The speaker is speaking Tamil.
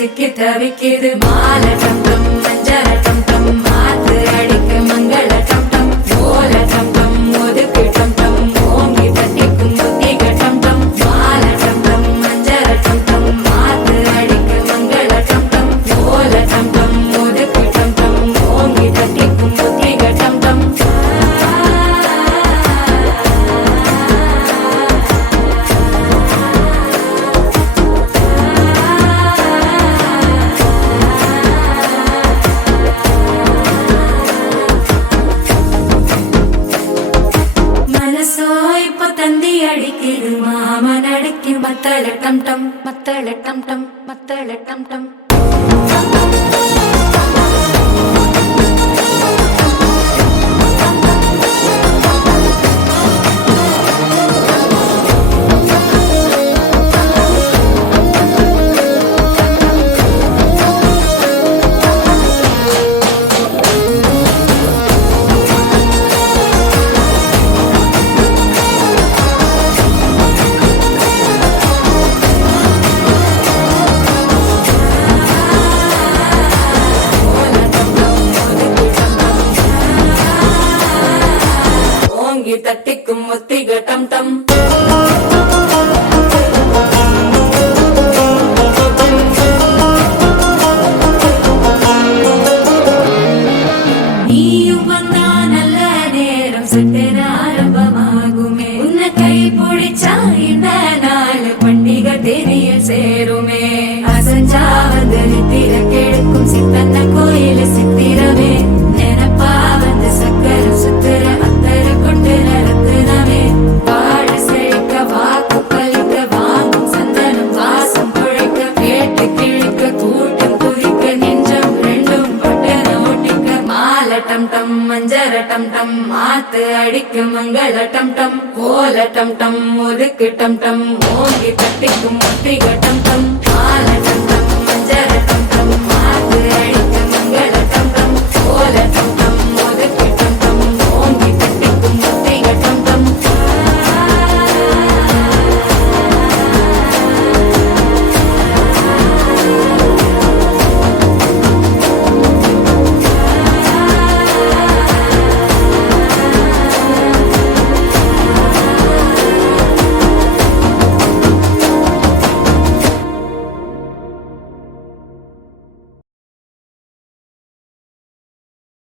சிக்கி தவிக்கிது மால டம் டம் மஞ்சள டம் டம் மாத்து அடிக்க மங்கள டம் டம் ஓல டம் டம் ஒதுக்கு டம் டம் ஓங்கி தட்டிக்கும் புத்திக டம் டம் மால டம் டம் மஞ்சள டம் டம் மாத்து அடிக்க மங்கள டம் டம் ஓல டம் டம் ஒதுக்கு டம் டம் ஓங்கி தட்டிக்கும் புத்திக டம் டம் தந்தி அடிக்குது மாமன் அடிக்கு மத்தள டம் டம் மத்தள டம் டம் மத்தள டம் டம் தட்டிக்கும் முத்திக டம் டம் நீயும் வந்தா நல்ல நேரம் சட்டென ஆரம்பமாகுமே உன்னை கை பிடிச்சா இந்த நாள் பண்டிகை தெரிய சேருமே அசஞ்சா வந்து நித்திர கெடுக்கும் சித்தன்ன கோயில சித்திரமே நினைப்பா வந்து சக்கர சுத்துற டம் டம் மஞ்சர டம் டம் மாத்து அடிக்கு மங்கள டம் டம் ஓல டம் டம் ஒதுக்கு டம் டம் ஓங்கி தட்டிக்கும் முத்திக டம் டம் மால டம் டம் மஞ்சர டம் டம்